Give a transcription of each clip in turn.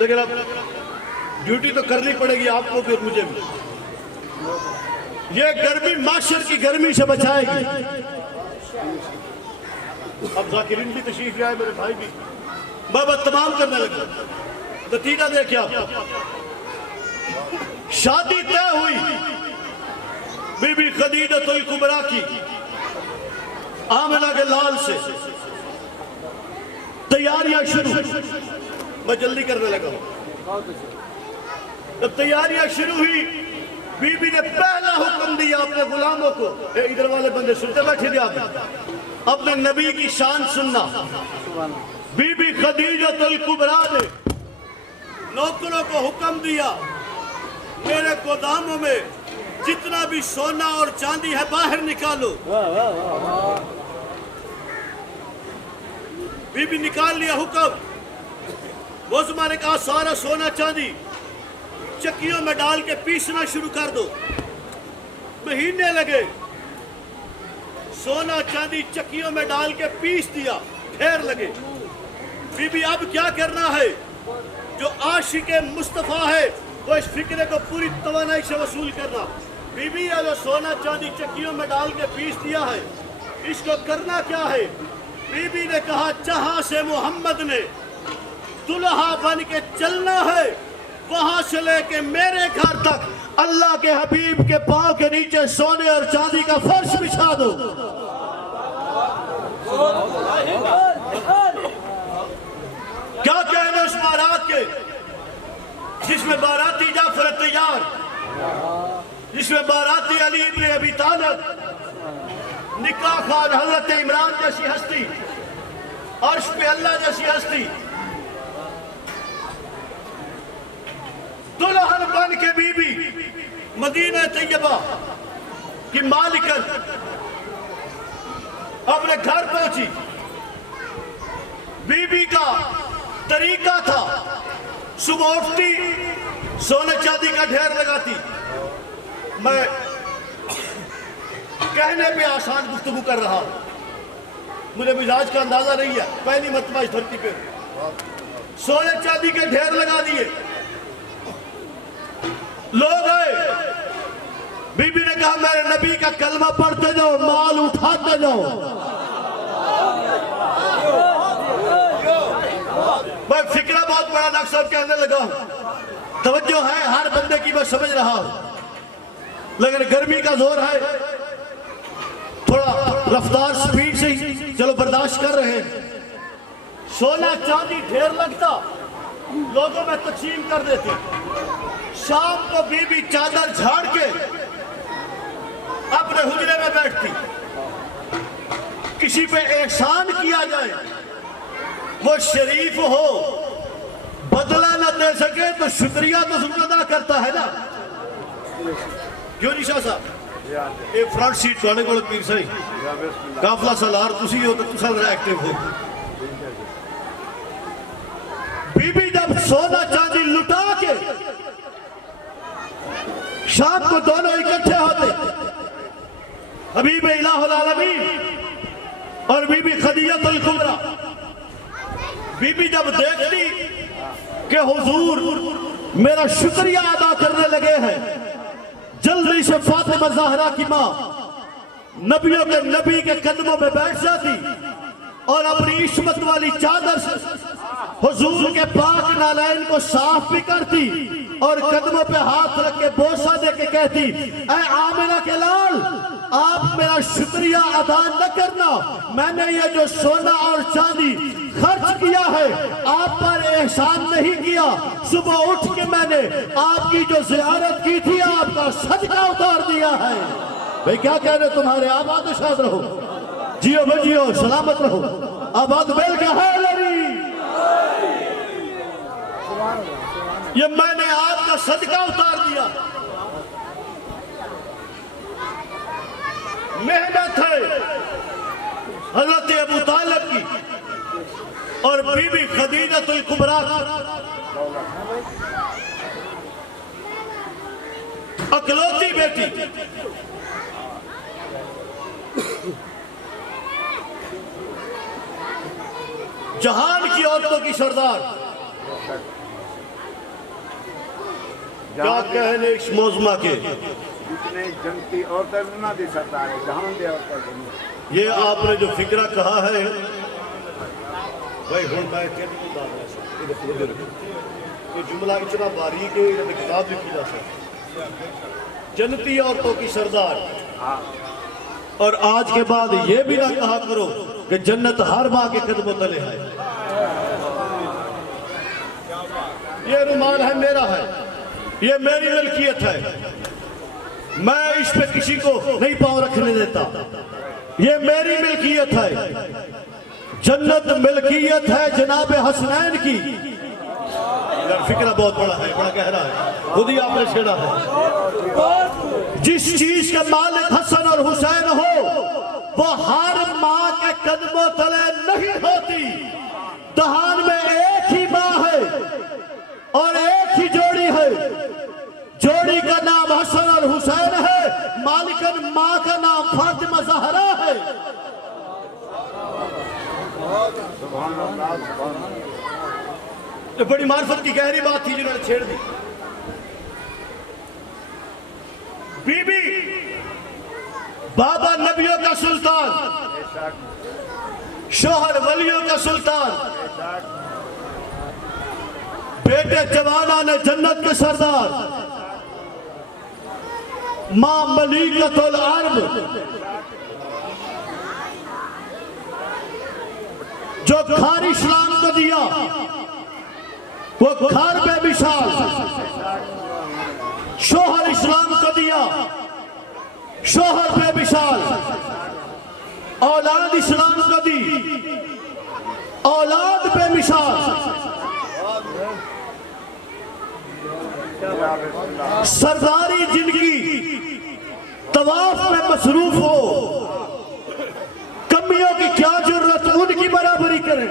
लेकिन अब ड्यूटी तो करनी पड़ेगी आपको भी और मुझे भी। ये गर्मी माशर की गर्मी से बचाएगी। अब जाकिरीन भी तशरीफ लाए, मेरे भाई भी, बाबा तमाम करने लगे। नतीजा देखिए आप, शादी तय हुई बीबी खदीजतुल कुबरा की आमिना के लाल से। तैयारियां शुरू, मैं जल्दी करने लगा हूं। जब तैयारियां शुरू हुई, बीबी ने पहला हुक्म दिया अपने गुलामों को, इधर वाले बंदे सुनते बैठे थे आप, अपने नबी की शान सुनना। बीबी खदीजतुल कुबरा ने नौकरों को हुक्म दिया, मेरे गोदामों में जितना भी सोना और चांदी है बाहर निकालो। बीबी निकाल लिया हुक्म। वो जमाने कहा सारा सोना चांदी चक्कियों में डाल के पीसना शुरू कर दो। महीने लगे, सोना चांदी चक्कियों में डाल के पीस दिया, ढेर लगे। बीबी अब क्या करना है? जो आशिक़े मुस्तफ़ा है वो इस फिक्रे को पूरी तवानाई से वसूल करना। बीबी या जो सोना चांदी चक्कियों में डाल के पीस दिया है, इसको करना क्या है? बीबी ने कहा जहां से मोहम्मद ने दुल्हा बन के चलना है, वहां से लेके मेरे घर तक अल्लाह के हबीब के पांव के नीचे सोने और चांदी का फर्श बिछा दो। क्या कहने उस बारात के जिसमें बाराती जाफर तैयार, जिसमें बाराती अली इब्न अबी तालिब, निकाह खान हजरत इमरान जैसी हस्ती, अर्श पे अल्लाह जैसी हस्ती, दुल्हन बन के बीबी मदीना तैयबा की मालिकन अपने घर पहुंची। बीबी का तरीका था, सुबह उठती सोने चांदी का ढेर लगाती। मैं कहने पे आसान गुफ्तगू कर रहा हूं, मुझे मिजाज का अंदाजा नहीं है, पहली मरतबा इस धरती पे सोने चांदी के ढेर लगा दिए। लोग आए, बीबी ने कहा मेरे नबी का कलमा पढ़ते जाओ, माल उठाते जाओ। मैं फिक्रा बहुत बड़ा डॉक्टर साहब कहने लगा, तवज्जो है हर बंदे की, मैं समझ रहा हूं, लेकिन गर्मी का जोर है, थोड़ा रफ्तार स्पीड से ही चलो बर्दाश्त कर रहे हैं। सोना चांदी ढेर लगता, लोगों में तकसीम कर देते। शाम को बीबी चादर झाड़ के अपने हुजरे में बैठती। किसी पे एहसान किया जाए, वो शरीफ हो, बदला न दे सके तो शुक्रिया तो जरूर अदा करता है ना, क्यों निशा साहब? ये फ्रंट सीट थोड़े को पीर सही काफला सलार तुसी हो तो तुसा एक्टिव हो। बीबी जब सोना चांदी लुटा के शाम को दोनों इकट्ठे होते, हबीब इलाहुल आलमीन और बीबी खदीजतुल कुबरा। बीबी जब देखती कि हुजूर मेरा शुक्रिया अदा करने लगे हैं, जल्दी से फातिमा ज़हरा की मां नबियों के नबी के कदमों में बैठ जाती और अपनी इस्मत वाली चादर से हुजूर के पाक नालैन को साफ भी करती और कदमों पे हाथ रख के बोसा दे के कहती, ऐ आमिना के लाल, आप मेरा शुक्रिया अदा न करना, मैंने ये जो सोना और चांदी खर्च किया है आप पर एहसान नहीं किया। सुबह उठ के मैंने आपकी जो ज़ियारत की थी आपका सदका उतार दिया है। भाई क्या कह रहे तुम्हारे, आबाद शाद रहो, जियो बजियो, सलामत रहो, आबाद बेल का है लरी। ये मैंने आपका सदका उतार दिया। मेहनत है हजरत अबू तालिब की और बीबी खदीजतुल कुबरा अकलौती बेटी। जहान की औरतों की सरदार क्या कहने इस मौजमा के जितने जनती औरतें उन्होंने दी सरदार है जहां दे औरतें। ये आपने जो फिक्रा कहा है भाई हुण मैं तो जुमला इतना बारीक है किताब लिखी जा सकती जनती औरतों की सरदार। और आज के बाद ये भी ना कहा करो कि जन्नत हर माँ के कदमों तले है। ये रुमाल है मेरा है, ये मेरी मिल्कियत है, मैं इस पे किसी को नहीं पांव रखने देता। ये मेरी मिल्कियत है, जन्नत मिल्कियत है जनाब हसनैन की। यार फिक्रा बहुत बड़ा है, बड़ा गहरा है, खुद ही आपने छेड़ा है। जिस चीज के मालिक हसन और हुसैन हो वो हर माँ के कदमों तले नहीं होती। दहान में एक ही माँ है और एक ही जोड़ी है, जोड़ी का नाम हसन और हुसैन है, मालिकन माँ का नाम फातिमा ज़हरा है। ये बड़ी मार्फत की गहरी बात थी जिन्होंने छेड़ दी। बीबी बाबा नबियों का सुल्तान, शोहर वलियों का सुल्तान, बेटे जवाना ने जन्नत के सरदार, मां मलीकतुल अरब जो खार इस्लाम को दिया वो खार बेमिसाल, शोहर इस्लाम को दिया, शोहर बेमिसाल, औलाद इस्लाम को दी, औलाद बेमिसाल। सरदारी जिंदगी तवाफ में मसरूफ हो, कमियों की क्या जरूरत, उनकी बराबरी करें।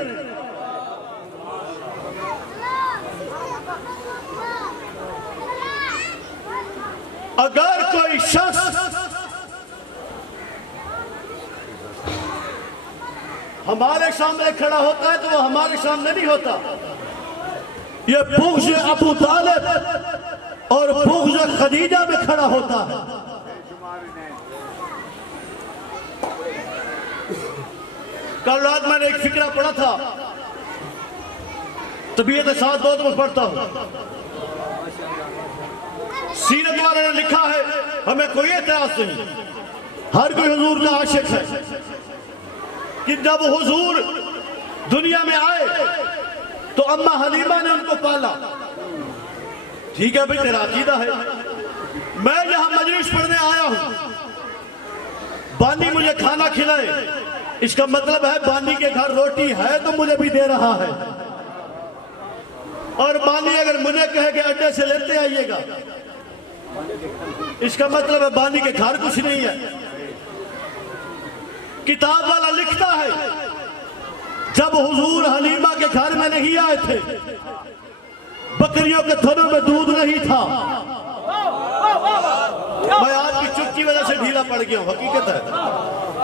अगर कोई शख्स हमारे सामने खड़ा होता है तो वो हमारे सामने नहीं होता। ये बुग़्ज़ अबू तालिब और बुग़्ज़ खदीजा में खड़ा होता है। कल रात मैंने एक फिक्रा पढ़ा था, तबीयत साथ बहुत में पढ़ता हूं। सीरत वाले ने लिखा है, हमें कोई एतराज नहीं, हर कोई हुजूर का आशिक है, कि जब हुजूर दुनिया में आए तो अम्मा हलीमा ने उनको पाला। ठीक है भाई, तेरा अकीदा है। मैं यहां मजलिस पढ़ने आया हूं, बानी मुझे खाना खिलाए, इसका मतलब है बानी के घर रोटी है तो मुझे भी दे रहा है। और बानी अगर मुझे कहे कि अड्डे से लेते आइएगा, इसका मतलब है बानी के घर कुछ नहीं है। किताब वाला लिखता है, जब हुजूर हलीमा के घर में नहीं आए थे, बकरियों के थनों में दूध नहीं था। मैं आपकी चुप की वजह से ढीला पड़ गया हूं, हकीकत है,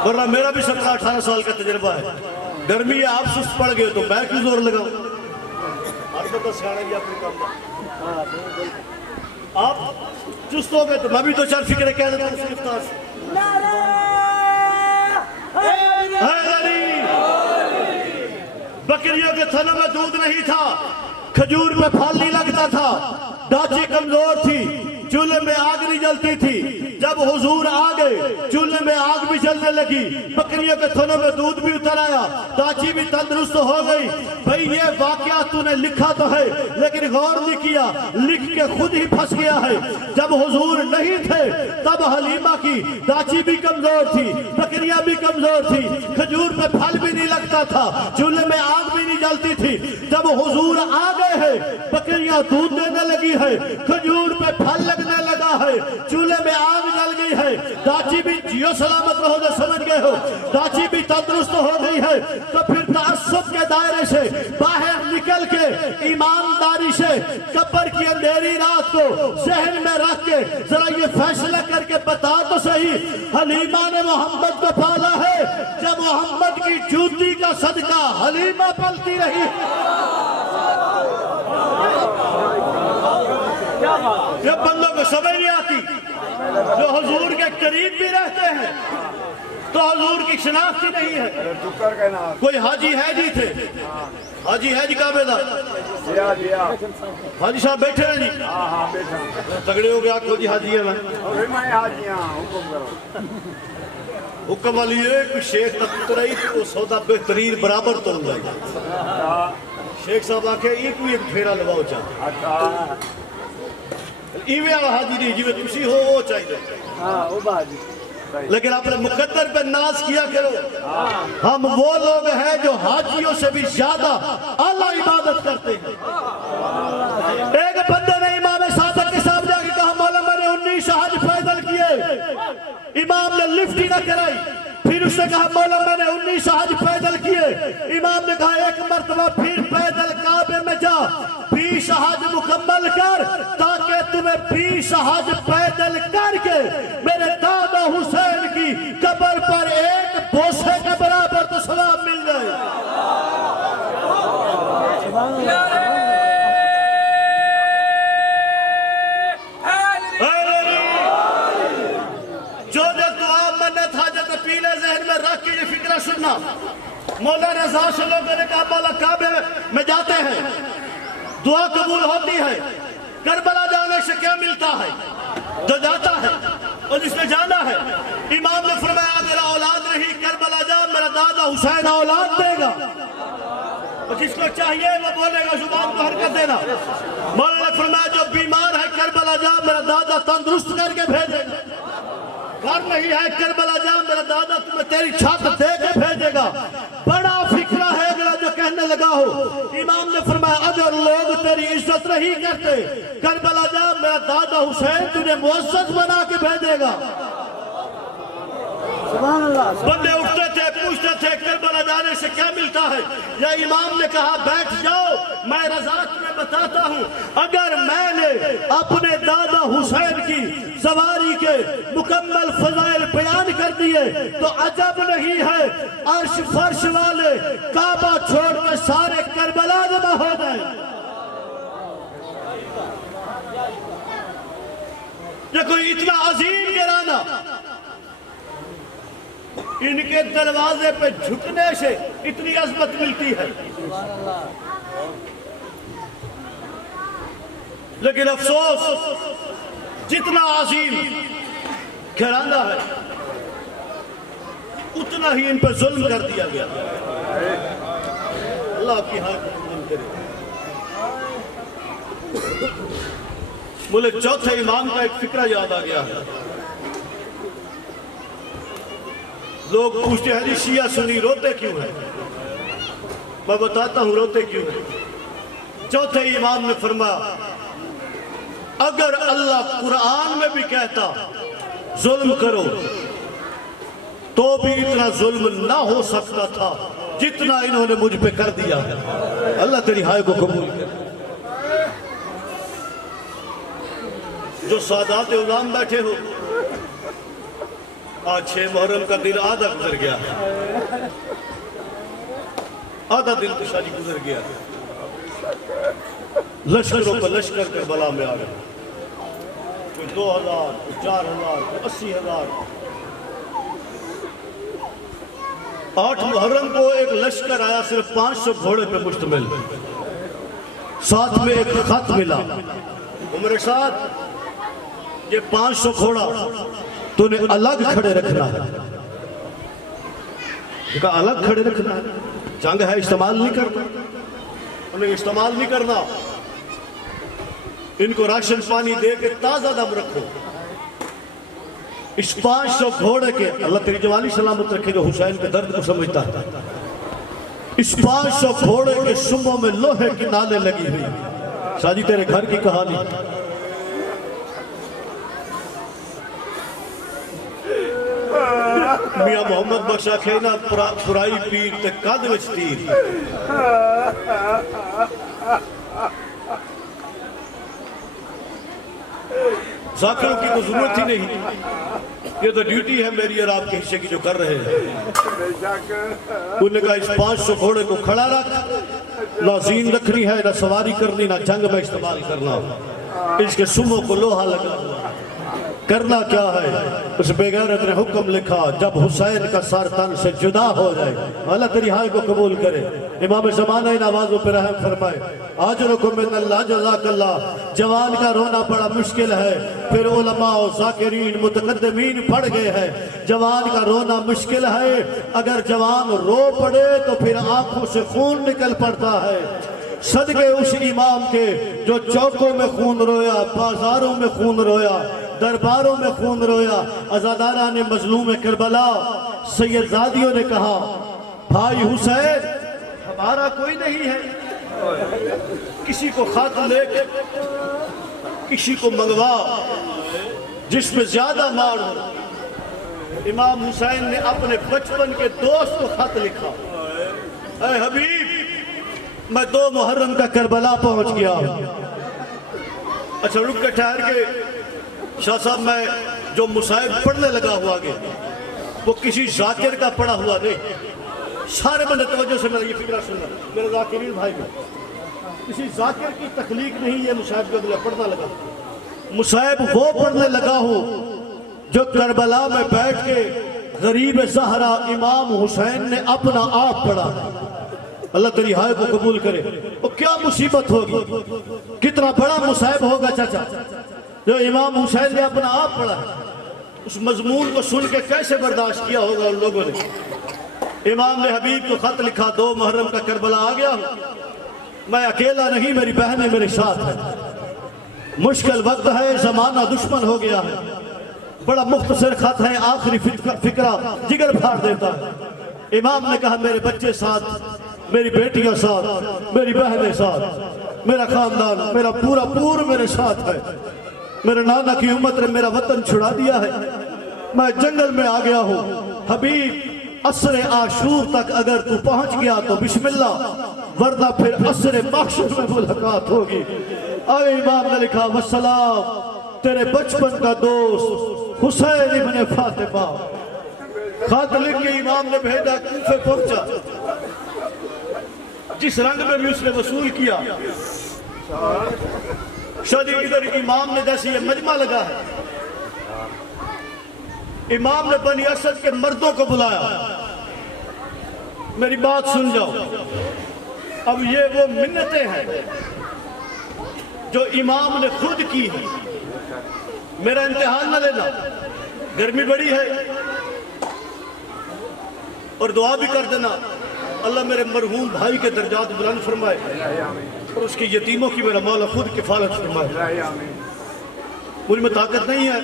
वरना मेरा भी 17-18 साल का तजुर्बा है। गर्मी है, आप सुस्त पड़ गए तो मैं क्यों जोर लगाऊं। आप चुस्त हो गए तो मैं भी 2-4 फिक्रे कह देता हूं। बकरियों के थनों में दूध नहीं था, खजूर पे फल नहीं लगता था, दाची कमजोर थी, चूल्हे में आग नहीं जलती थी। जब हुजूर आ गए चूल्हे में आग भी जलने लगी, बकरियों के थनों में दूध भी उतर आया, दाची भी तंदुरुस्त हो गई। भाई ये वाकया तूने लिखा तो है लेकिन गौर नहीं किया, लिख के खुद ही फंस गया है। जब हुजूर नहीं थे तब हलीमा की दाची भी कमजोर थी, बकरियां भी कमजोर थी, खजूर पे फल भी नहीं लगता था, चूल्हे में आग भी नहीं जलती थी। जब हुजूर आ गए हैं, बकरियां दूध देने लगी है, खजूर पे फल लगने लगा है, चूल्हे में आग जल गई है, दाची भी जियो सलामत रहो जो समझ गए हो, दाची भी तंदुरुस्त हो गई है। तो फिर तासुब के दायरे से बाहर निकल के ईमानदारी से कब्र की अंधेरी रात को जहन में रख के जरा ये फैसला करके बता तो सही, हलीमा ने मोहम्मद को पाला है जब मोहम्मद की जूती का सदका हलीमा पलती रही। ये बंदों को समझ नहीं आती। जो हुजूर के करीब भी रहते हैं तो हुजूर की शिनाख्त ही नहीं है। टुक्कर का नाम कोई हाजी है जी थे, हाजी है जी काबेदार, जिया हाजी साहब बैठे हैं जी, हाँ बेटा तगड़े हो गया को जी हाजी है मैं और मैं हाजियां हुक्म करो। हुक्म वाली है कि शेख तक उतराई तो सौदा बेहतरीन बराबर तो जाएगा। शेख साहब आके एक भी एक फेरा लगाओ चाहे अच्छा इवे वाला हाजी नहीं जिਵੇਂ ਤੁਸੀਂ हो वो चाहिए, हाँ वो बाजी लेकिन अपने मुकद्दर पे नाज किया करो। हम वो लोग हैं जो हाजियों से भी ज्यादा आला इबादत करते हैं। एक बंदे ने इमाम सादिक के सामने आके कहा मौला मैंने 19 हज पैदल किए। इमाम ने लिफ्ट ही ना कराई। फिर उसने कहा मौला मैंने 19 हज पैदल किए। इमाम ने कहा एक मर्तबा फिर पैदल काबे में जा, 20 हज मुकम्मल कर, ताकि तुम्हें 20 हज पैदल करके मेरे दादा हुसैन की कब्र पर एक बोसे के बराबर तो सवाब मिल जाए। जो जो दुआ मन्नत हाजत पीले जहन में रख के ये फिक्र सुनना। मौला रजा से लोगों ने कहा मौला काबे में जाते हैं दुआ कबूल होती है, करबला जाने से क्या मिलता है? जो जाता है और जिसने जाना है, इमाम ने फरमाया मेरा औलाद नहीं, करबला जा, मेरा दादा हुसैन औलाद देगा। और जिसको चाहिए वो बोलेगा, जुबान को हरकत देना। मौला ने फरमाया जो बीमार है करबला जा, मेरा दादा तंदुरुस्त करके भेजेगा। घर नहीं है करबला जा, मेरा दादा तुम्हें तेरी छत दे के भेजेगा। बड़ा फिक्रा है अगला जो कहने लगा हो। इमाम ने फरमाया अगर लोग तेरी इज्जत नहीं करते करबला जा, मेरा दादा हुसैन तुझे मुअज्जज बना के भेजेगा। बंदे उठते थे पूछते थे करबला जाने से क्या मिलता है? या इमाम ने कहा बैठ जाओ, मैं रज़ा तुम्हें बताता हूँ। अगर मैंने अपने दादा हुसैन की सवारी के मुकम्मल फजाइल बयान कर दिए तो अजब नहीं है अर्श फर्श वाले काबा छोड़ के सारे करबला जमा हो गए। ये कोई इतना अजीम गिराना, इनके दरवाजे पे झुकने से इतनी अजमत मिलती है। लेकिन अफसोस जितना अजीम घराना है उतना ही इन पर जुल्म कर दिया गया। अल्लाह की हाथ करे। मुझे चौथे इमाम का एक फिक्रा याद आ गया है। लोग पूछते हैं जी शिया सुन्नी रोते क्यों है? मैं बताता हूं रोते क्यों है। चौथे इमाम ने फरमाया अगर अल्लाह कुरान में भी कहता जुल्म करो तो भी इतना जुल्म ना हो सकता था जितना इन्होंने मुझ पे कर दिया है। अल्लाह तेरी हाय को कबूल करे। जो सादात उलाम बैठे हो, आज 6 मुहर्रम का दिन आधा गुजर गया, आधा दिन तो शादी गुजर गया। लश्करों पर लश्कर करबला में आ गए, कोई 2000, कोई 4000, कोई 80,000। 8 मुहर्रम को एक लश्कर आया सिर्फ 500 घोड़े पे मुश्तमिल। साथ में एक खत मिला, उमर साथ ये 500 घोड़ा तूने अलग खड़े रखना है। कहा अलग खड़े रखना है, जंग है इस्तेमाल नहीं करना। उन्हें इस्तेमाल नहीं करना, इनको राशन पानी दे के ताजा दम रखो। इस 500 घोड़े के, अल्लाह तेरी जवानी सलामत रखे जो हुसैन के दर्द को समझता है। इस 500 घोड़े के सुबह में लोहे की नाले लगी हुई। शादी तेरे घर की कहानी। मियां मोहम्मद बख्शा खेना पुराई पीर ते कद विच तीर। जाकिरों की तो जरूरत ही नहीं, ये तो ड्यूटी है मेरी और आपके हिस्से की जो कर रहे हैं। उन्होंने कहा इस 500 घोड़े को खड़ा रख, ना जीन रखनी है, ना सवारी करनी, ना जंग में इस्तेमाल करना। इसके सुमों को लोहा लगा हुआ है। करना क्या है? उस बेगैरत ने हुक्म लिखा, जब हुसैन का सर तन से जुदा हो जाए, अल्लाह तेरी हाय को कबूल करे। इमाम ज़माना इन आवाज़ों पर रहम फरमाए। आजरुकुम मिनल्लाह जज़ाकल्लाह। जवान का रोना बड़ा मुश्किल है, फिर उलमा और ज़ाकिरीन मुतकद्दिमीन पढ़ गए हैं, जवान का रोना मुश्किल है। अगर जवान रो पड़े तो फिर आंखों से खून निकल पड़ता है। सदके उस इमाम के जो चौकों में खून रोया, बाजारों में खून रोया, दरबारों में खून रोया। अज़ादारा ने मजलूम करबला सैयदजादियों ने कहा, भाई हुसैन हमारा कोई नहीं है, किसी को खत लेके किसी को मंगवा जिसमें ज्यादा मार हो। इमाम हुसैन ने अपने बचपन के दोस्त को खत लिखा, ऐ हबीब मैं 2 मुहर्रम का करबला पहुंच गया। अच्छा रुक के ठहर के शाह साहब, मैं जो मुसाहिब पढ़ने लगा हुआ आगे वो किसी जाकिर का पढ़ा हुआ नहीं। सारे बंदे तवज्जो से मेरा ये फिक्रा सुनना, मेरे जाकिरीन भाई को, किसी जाकिर की तखलीक नहीं है। मुसाहिब के अगले पढ़ना लगा, मुसाहिब वो पढ़ने लगा हूँ जो करबला में बैठ के गरीब ज़हरा इमाम हुसैन ने अपना आप पढ़ा। अल्लाह तेरी हाय को कबूल करे। वो क्या मुसीबत होगी, कितना बड़ा मुसाहिब होगा चाचा जो इमाम हुसैन ने अपना आप पढ़ा है। उस मजमून को सुन के कैसे बर्दाश्त किया होगा उन लोगों ने। इमाम ने हबीब को खत लिखा, 2 मुहर्रम का करबला आ गया हूं, मैं अकेला नहीं, मेरी बहनें मेरे साथ है। मुश्किल वक्त है, जमाना दुश्मन हो गया है। बड़ा मुख्तसर खत है, आखिरी फिक्रा जिगर फाड़ देता है। इमाम ने कहा, मेरे बच्चे साथ, मेरी बेटियां साथ, मेरी बहनें साथ, मेरा खानदान, मेरा पूरा मेरे साथ है। मेरे नाना की उम्मत ने मेरा वतन छुड़ा दिया है, मैं जंगल में आ गया हूँ। हबीब असरे आशूर तक अगर तू पहुंच गया तो बिस्मिल्लाह, वरना फिर असरे माशूर में मुलाकात होगी। अरे इमाम ने लिखा, वस्सलाम तेरे बचपन का दोस्त हुसैन इब्ने फातिमा। खत लिख के इमाम ने भेजा, कूफे पहुंचा। जिस रंग में भी उसने वसूल किया, शादी इधर इमाम ने जैसे ये मजमा लगा है, इमाम ने बनी असद के मर्दों को बुलाया, मेरी बात सुन जाओ। अब ये वो मिन्नतें हैं जो इमाम ने खुद की है। मेरा इम्तिहान न लेना, गर्मी बड़ी है, और दुआ भी कर देना, अल्लाह मेरे मरहूम भाई के दर्जात बुलंद फरमाए और उसके यतीमों की मेरा मौला खुद किफालत फरमाए। मुझ में ताकत नहीं है,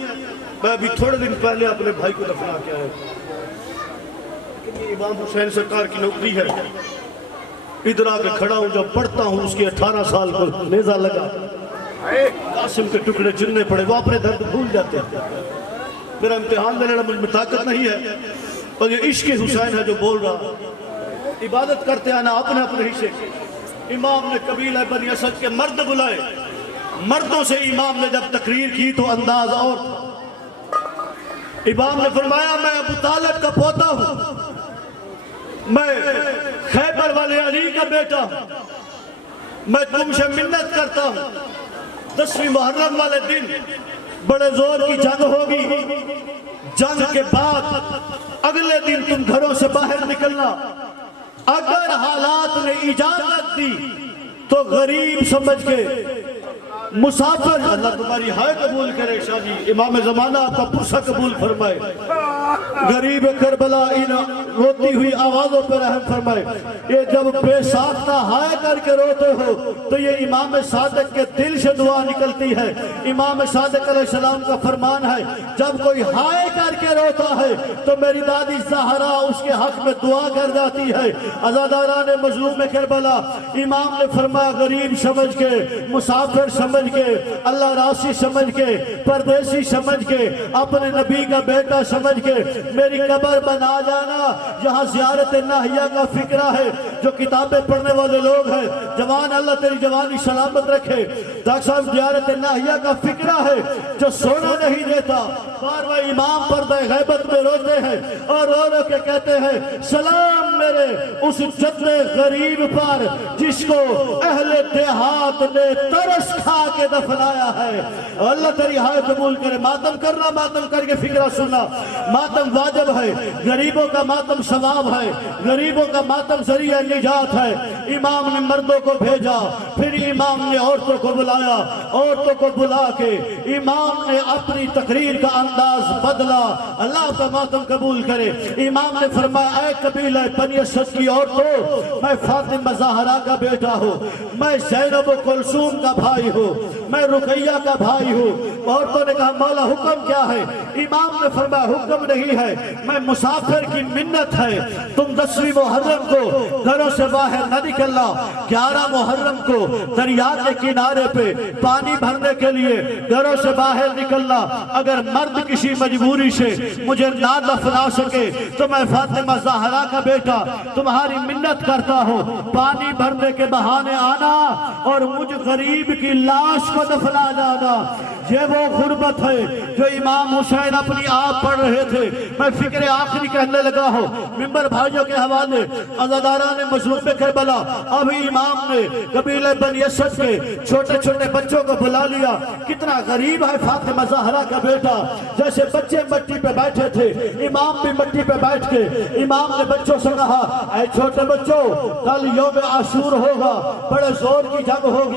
मैं अभी थोड़े दिन पहले अपने भाई को दफना के आया। इमाम हुसैन सरकार की नौकरी है, इधर आके खड़ा हूँ, जब पढ़ता हूँ उसके 18 साल को नेजा लगा, कासिम के टुकड़े चुनने पड़े, वो अपने दर्द भूल जाते हैं। मेरा इम्तिहान लेना मुझ में ताकत नहीं है, और ये इश्क हुसैन है जो बोल रहा। इबादत करते आना अपने अपने हिस्से। इमाम ने कबीला बनी असद के मर्द बुलाए, मर्दों से इमाम ने जब तकरीर की तो अंदाज और था। इमाम ने फरमाया, मैं अबू तालिब का पोता हूं, मैं खैबर वाले अली का बेटा हूं, मैं तुमसे मिन्नत करता हूं, 10वीं मुहर्रम वाले दिन बड़े जोर की जंग होगी, जंग के बाद अगले दिन तुम घरों से बाहर निकलना। अगर हालात ने इजाजत दी तो गरीब समझ के, मुसाफिर, अल्लाह तुम्हारी हाय कबूल करे शाह जी, इमाम ज़माना आपका पुरसा कबूल फरमाए। गरीब करबला इन रोती हुई आवाज़ों पर रहम फरमाए। ये जब बेसाख्ता हाय करके रोते हो तो ये इमाम सादिक के दिल से दुआ निकलती है। इमाम सादिक अलैहिस्सलाम का फरमान है, जब कोई हाय करके रोता है तो मेरी दादी ज़हरा उसके हक में दुआ कर जाती है। अज़ादारा ने मज़लूम करबला, इमाम ने फरमाया, गरीब समझ के, मुसाफिर समझ के, अल्लाह रासी समझ के, परदेसी समझ के, अपने नबी का बेटा समझ के मेरी कब्र बना जाना। यहाँ ज़ियारत नाहिया का फिक्रा है, जो किताबें पढ़ने वाले लोग हैं, जवान अल्लाह तेरी जवानी सलामत रखे। डॉक्टर साहब, ज़ियारत नाहिया का फिक्रा है जो सोना नहीं देता। और वह इमाम पर्दे गैबत में रोते हैं और रो रो के कहते हैं सलाम मेरे उस जद्दे गरीब पर जिसको अहले देहात ने तरस खा के दफनाया है। अल्लाह तेरी हाय कबूल करे। मातम करना, मातम करके फिक्रा सुनना। मातम वाजिब है, गरीबों का मातम सवाब है, गरीबों का मातम जरिया निजात है। इमाम ने मर्दों को भेजा, फिर इमाम ने औरतों को बुलाया, औरतों को बुला के इमाम ने अपनी तकरीर का अंदाज बदला। अल्लाह का मातम कबूल करे। इमाम ने फरमाया ऐ कबीला बनी असद की औरतों, मैं फातिमा ज़हरा का बेटा हूँ, मैं ज़ैनब कुलसूम का भाई हूँ, मैं रुकैया का भाई हूँ। औरतों ने कहा मौला हुक्म क्या है? इमाम ने फरमाया हुक्म नहीं है, मैं मुसाफिर की मिन्नत है, तुम 10वीं मुहर्रम को घरों से बाहर न निकलना। 11 मुहर्रम को दरिया के किनारे पे पानी भरने के लिए घरों से बाहर निकलना। अगर मर्द किसी मजबूरी से मुझे ना दफना सके तो मैं फातिमा ज़हरा का बेटा तुम्हारी मिन्नत करता हूँ, पानी भरने के बहाने आना और मुझ गरीब की लाश को दफना जाना। ये वो गुर्बत है जो इमाम हुसैन अपनी आप पढ़ रहे थे। मैं फिक्र आखिरी कहने लगा हूँ मिंबर भाइयों के हवाले। अज़ादारा ने मज़लूम करबला, अभी इमाम ने कबीले बनी असद के छोटे छोटे बच्चों को बुला लिया। कितना गरीब है फातिमा ज़हरा का बेटा। जैसे बच्चे मिट्टी पे बैठे थे, इमाम भी मिट्टी पे बैठ के इमाम ने बच्चों से कहा ऐ छोटे बच्चों, कल यौम आशूर होगा, बड़े जोर की जंग होगी।